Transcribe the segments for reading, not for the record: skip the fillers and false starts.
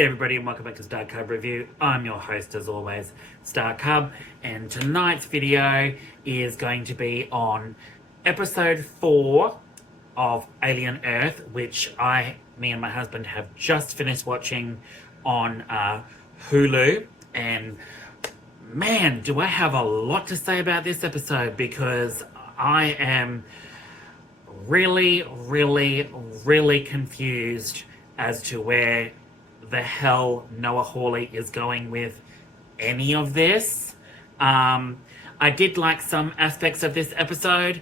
G'day everybody and welcome back to Star Cub Review. I'm your host as always, Star Cub, and tonight's video is going to be on episode 4 of Alien Earth, which me and my husband have just finished watching on Hulu. And man, do I have a lot to say about this episode, because I am really confused as to where the hell Noah Hawley is going with any of this. I did like some aspects of this episode,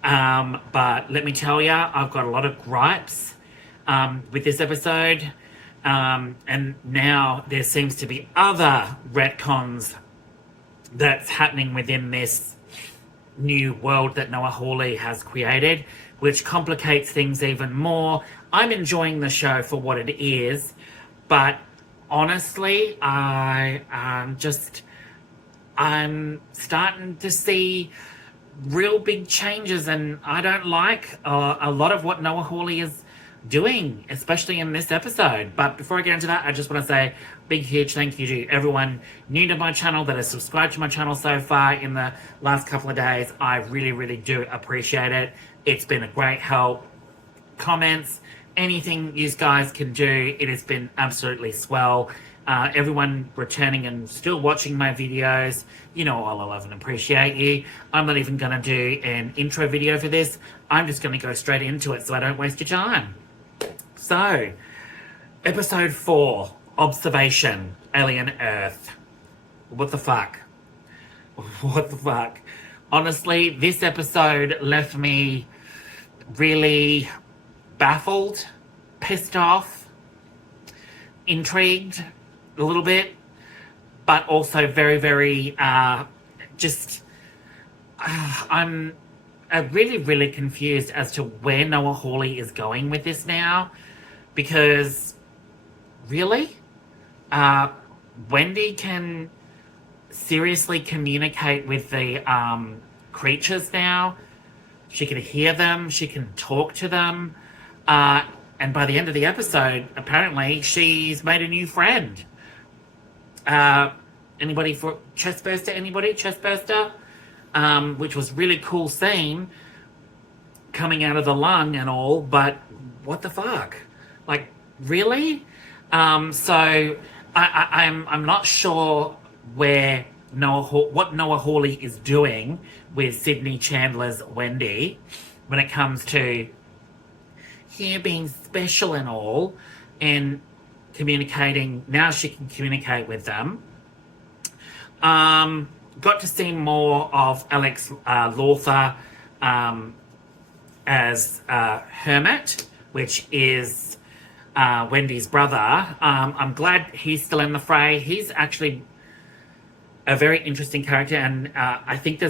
but let me tell you, I've got a lot of gripes with this episode, and now there seems to be other retcons that's happening within this new world that Noah Hawley has created, which complicates things even more. I'm enjoying the show for what it is, but honestly, I'm starting to see real big changes, and I don't like a lot of what Noah Hawley is doing, especially in this episode. But before I get into that, I just want to say big, huge thank you to everyone new to my channel that has subscribed to my channel so far in the last couple of days. I really do appreciate it. It's been a great help. Comments, anything you guys can do, it has been absolutely swell. Everyone returning and still watching my videos, you know, I love and appreciate you. I'm not even going to do an intro video for this. I'm just going to go straight into it so I don't waste your time. So, episode 4, Observation, Alien Earth. What the fuck? What the fuck? Honestly, this episode left me really baffled, pissed off, intrigued a little bit, but also very I'm really confused as to where Noah Hawley is going with this now, because really, Wendy can seriously communicate with the creatures now. She can hear them, she can talk to them, and by the end of the episode, apparently, she's made a new friend. Anybody for Chestburster? Anybody? Chestburster? Which was really cool scene, coming out of the lung and all, but what the fuck? Like, really? So, I'm not sure what Noah Hawley is doing with Sydney Chandler's Wendy when it comes to here being special and all, and communicating. Now she can communicate with them. Got to see more of Alex Lawther as Hermit, which is Wendy's brother. I'm glad he's still in the fray. He's actually a very interesting character, and I think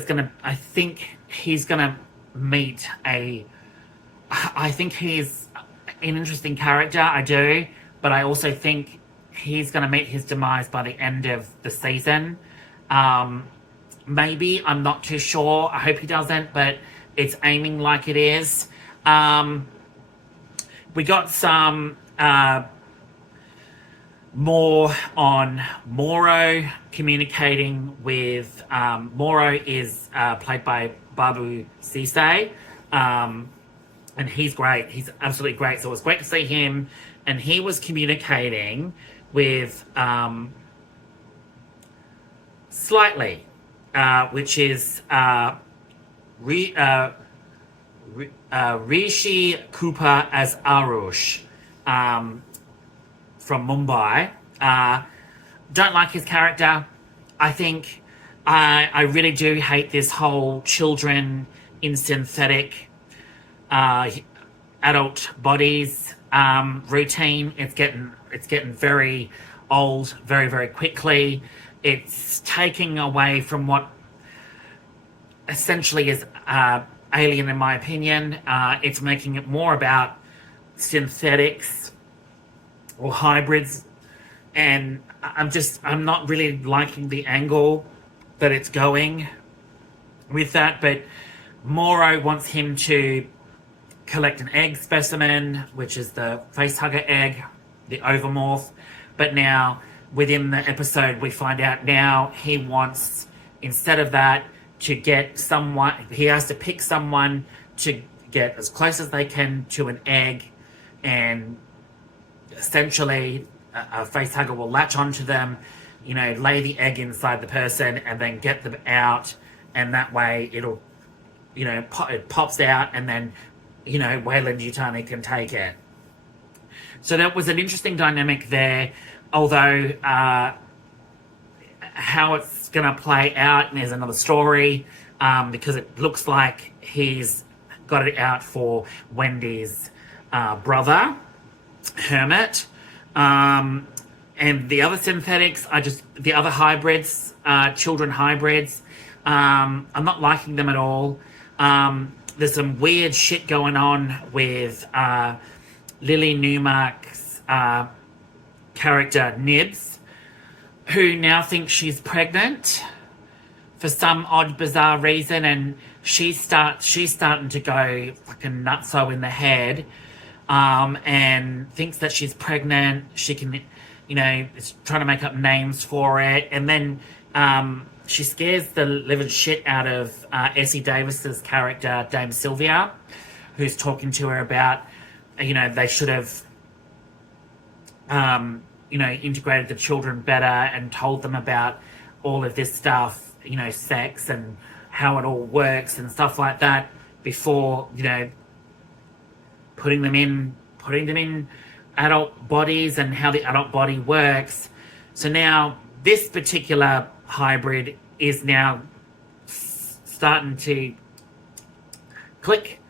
he's gonna meet I think he's an interesting character, I do, but I also think he's going to meet his demise by the end of the season. Maybe, I'm not too sure. I hope he doesn't, but it's aiming like it is. We got some more on Moro communicating with... Moro is played by Babu Sise. And he's great. He's absolutely great. So it was great to see him. And he was communicating with Slightly, which is Rishi Cooper as Arush from Mumbai. Don't like his character. I think I really do hate this whole children in synthetic adult bodies routine. It's getting very old very quickly. It's taking away from what essentially is Alien, in my opinion. It's making it more about synthetics or hybrids, and I'm not really liking the angle that it's going with that. But Moro wants him to collect an egg specimen, which is the facehugger egg, the ovomorph, But now, within the episode, we find out now he wants, instead of that, to get someone, he has to pick someone to get as close as they can to an egg, and essentially a facehugger will latch onto them, lay the egg inside the person and then get them out, and that way it'll, it pops out, and then, Weyland-Yutani can take it. So that was an interesting dynamic there, although how it's going to play out, and there's another story, because it looks like he's got it out for Wendy's brother, Hermit. And the other synthetics are just the other hybrids, children hybrids. I'm not liking them at all. There's some weird shit going on with Lily Newmark's character Nibs, who now thinks she's pregnant for some odd, bizarre reason, and she's starting to go fucking nutso in the head, and thinks that she's pregnant. She can, is trying to make up names for it, and then she scares the living shit out of Essie Davis's character, Dame Sylvia, who's talking to her about, they should have, integrated the children better and told them about all of this stuff, sex and how it all works and stuff like that before, putting them in adult bodies and how the adult body works. So now this particular hybrid is now starting to click,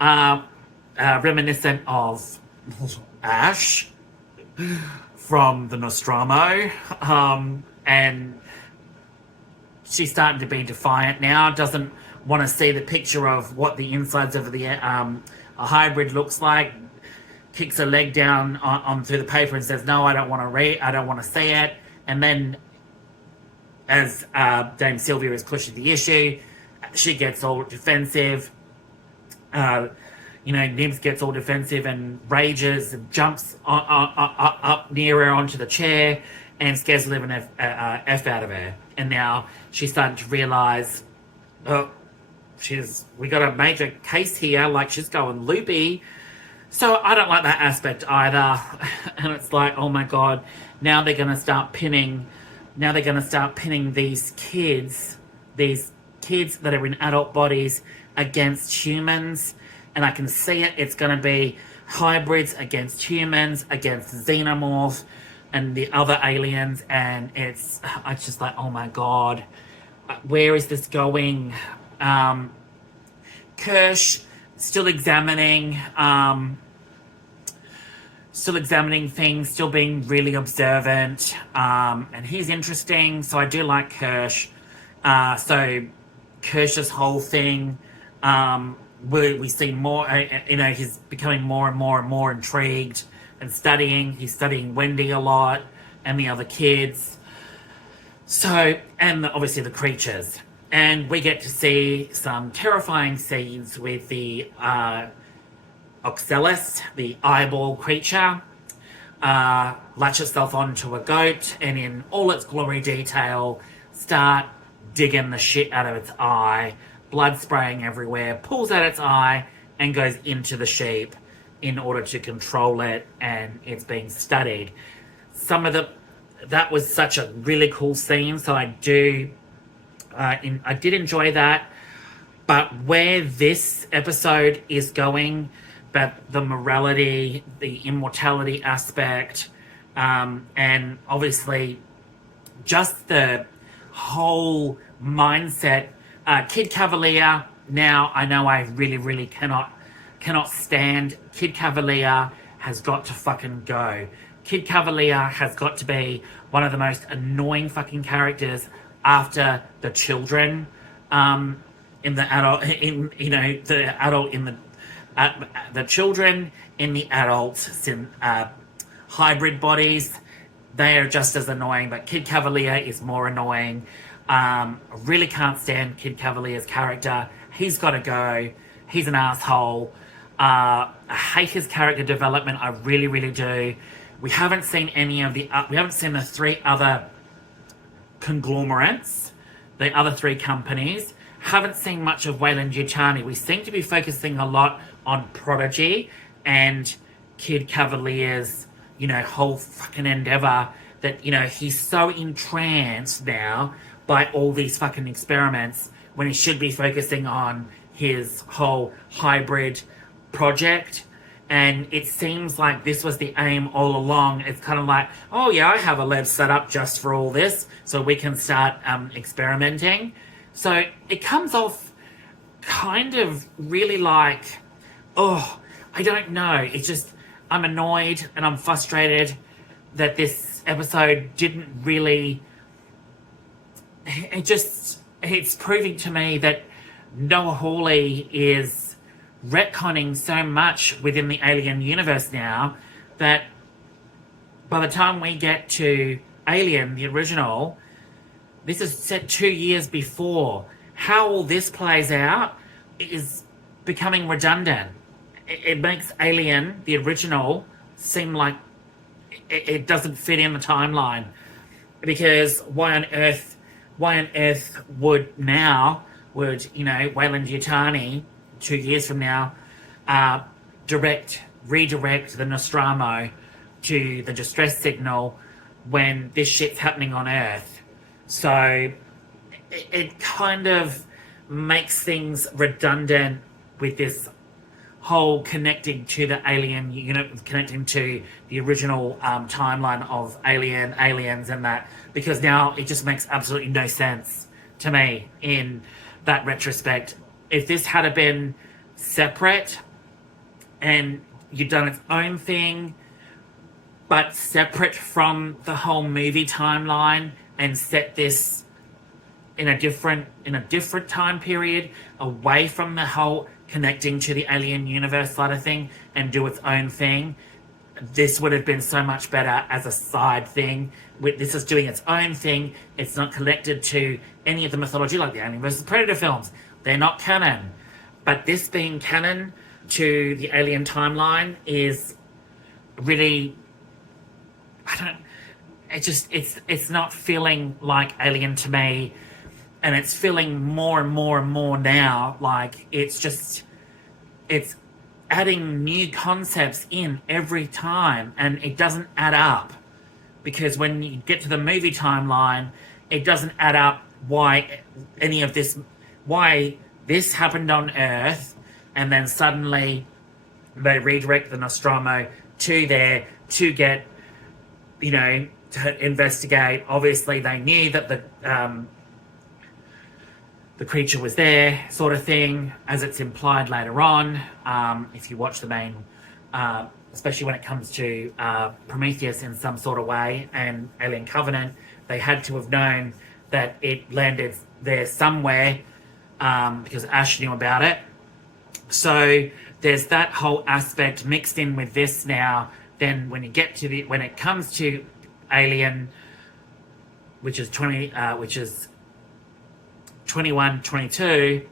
reminiscent of Ash from the Nostromo, and she's starting to be defiant now, doesn't want to see the picture of what the insides of the a hybrid looks like, kicks her leg down on through the paper and says, no, I don't want to see it. And then as Dame Sylvia is pushing the issue, she gets all defensive. Nibs gets all defensive and rages and jumps up near her onto the chair and scares the living F out of her. And now she's starting to realise, we got a major case here, like she's going loopy. So I don't like that aspect either. And it's like, oh my God, now they're going to start pinning these kids that are in adult bodies against humans. And I can see it. It's going to be hybrids against humans, against xenomorph and the other aliens. And it's just like, oh my God, where is this going? Kirsch still examining things, still being really observant, and he's interesting. So I do like Kirsch. So Kirsch's whole thing, we see more. He's becoming more and more and more intrigued and studying. He's studying Wendy a lot and the other kids. So, and obviously the creatures. And we get to see some terrifying scenes with the Oxalis, the eyeball creature, latch itself onto a goat and in all its glory detail start digging the shit out of its eye, blood spraying everywhere, pulls out its eye and goes into the sheep in order to control it, and it's being studied. That was such a really cool scene, so I did enjoy that. But where this episode is going, but the morality, the immortality aspect, and obviously just the whole mindset. Kid Cavalier, now I know I really, really cannot stand. Kid Cavalier has got to fucking go. Kid Cavalier has got to be one of the most annoying fucking characters after the children, the children in the adults hybrid bodies. They are just as annoying, but Kid Cavalier is more annoying. I really can't stand Kid Cavalier's character. He's got to go. He's an asshole. I hate his character development. I really, really do. We haven't seen any of the, we haven't seen the three other conglomerates, the other three companies. Haven't seen much of Weyland-Yutani. We seem to be focusing a lot on Prodigy and Kid Cavalier's, whole fucking endeavor, that, he's so entranced now by all these fucking experiments when he should be focusing on his whole hybrid project. And it seems like this was the aim all along. It's kind of like, oh yeah, I have a lab set up just for all this, so we can start experimenting. So it comes off kind of really like, oh, I don't know. It's just, I'm annoyed and I'm frustrated that this episode didn't really, it's proving to me that Noah Hawley is retconning so much within the Alien universe now that by the time we get to Alien, the original, this is set 2 years before. How all this plays out is becoming redundant. It makes Alien, the original, seem like it doesn't fit in the timeline. Because why on earth would Weyland-Yutani 2 years from now redirect the Nostromo to the distress signal when this shit's happening on Earth? So it kind of makes things redundant with this whole connecting to the Alien, connecting to the original timeline of aliens and that, because now it just makes absolutely no sense to me in that retrospect. If this had been separate and you'd done its own thing, but separate from the whole movie timeline, and set this in a different time period, away from the whole connecting to the Alien universe side of thing, and do its own thing, this would have been so much better as a side thing. This is doing its own thing. It's not connected to any of the mythology, like the Alien vs. Predator films. They're not canon. But this being canon to the Alien timeline is really, it's not feeling like Alien to me, and it's feeling more and more and more now like it's adding new concepts in every time, and it doesn't add up. Because when you get to the movie timeline, it doesn't add up why this happened on Earth, and then suddenly they redirect the Nostromo to there to get, to investigate. Obviously, they knew that the creature was there, sort of thing, as it's implied later on. If you watch the main, especially when it comes to Prometheus in some sort of way, and Alien Covenant, they had to have known that it landed there somewhere, because Ash knew about it. So there's that whole aspect mixed in with this now. Then when it comes to Alien, which is 2122,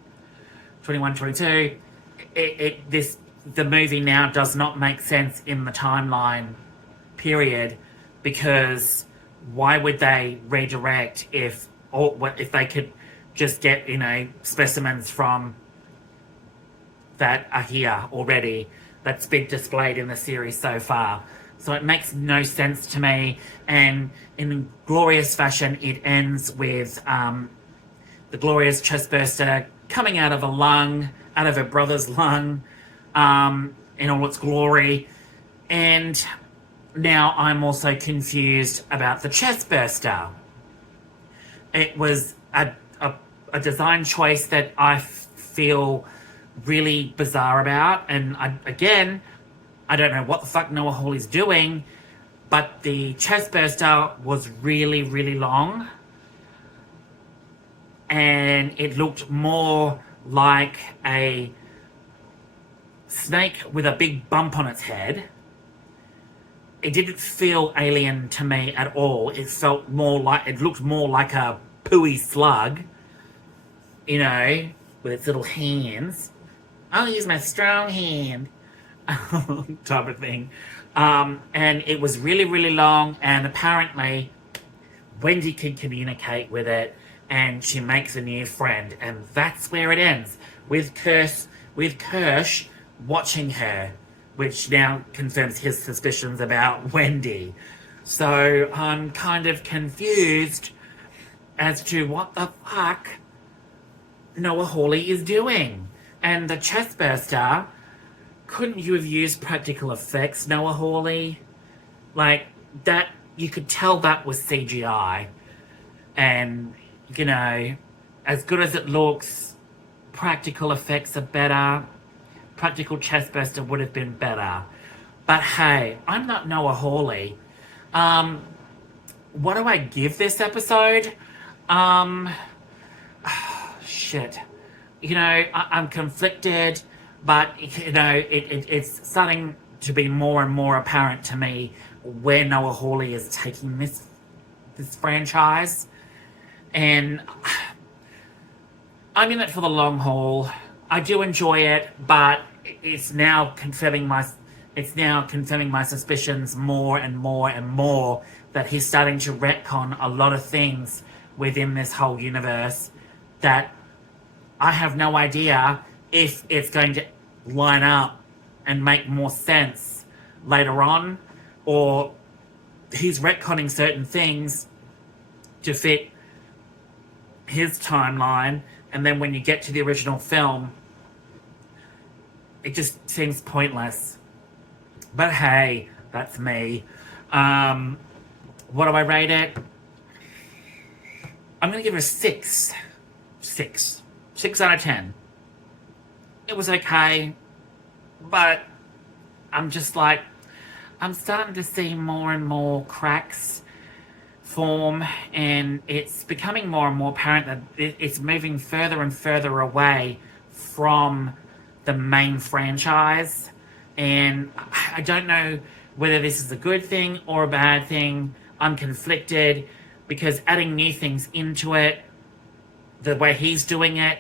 the movie now does not make sense in the timeline period, because why would they redirect if they could just get specimens from that are here already, that's been displayed in the series so far? So it makes no sense to me. And in glorious fashion, it ends with the glorious chestburster coming out of her brother's lung, in all its glory. And now I'm also confused about the chestburster. It was a design choice that I feel really bizarre about, and I don't know what the fuck Noah Hawley's doing, but the chestburster was really, really long, and it looked more like a snake with a big bump on its head. It didn't feel alien to me at all. It looked more like a pooey slug, with its little hands. I'll use my strong hand type of thing. And it was really, really long, and apparently Wendy can communicate with it, and she makes a new friend, and that's where it ends, with Kirsch watching her, which now confirms his suspicions about Wendy. So I'm kind of confused as to what the fuck Noah Hawley is doing. And the chestburster, couldn't you have used practical effects, Noah Hawley? Like, that, you could tell that was CGI. And, you know, as good as it looks, practical effects are better. Practical chestburster would have been better. But hey, I'm not Noah Hawley. What do I give this episode? Shit. You know, I'm conflicted, but, you know, it's starting to be more and more apparent to me where Noah Hawley is taking this franchise. And I'm in it for the long haul. I do enjoy it, but it's now confirming my suspicions more and more and more that he's starting to retcon a lot of things within this whole universe that I have no idea if it's going to line up and make more sense later on, or he's retconning certain things to fit his timeline, and then when you get to the original film, it just seems pointless. But hey, that's me. What do I rate it? I'm gonna give it a 6. 6 out of 10. It was okay, but I'm just like, I'm starting to see more and more cracks form, and it's becoming more and more apparent that it's moving further and further away from the main franchise. And I don't know whether this is a good thing or a bad thing. I'm conflicted, because adding new things into it, the way he's doing it,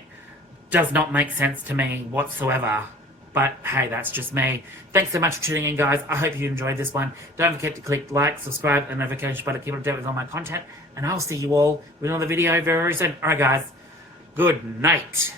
does not make sense to me whatsoever. But hey, that's just me. Thanks so much for tuning in, guys. I hope you enjoyed this one. Don't forget to click like, subscribe, and notification bell to keep up to date with all my content. And I'll see you all with another video very, very soon. Alright, guys. Good night.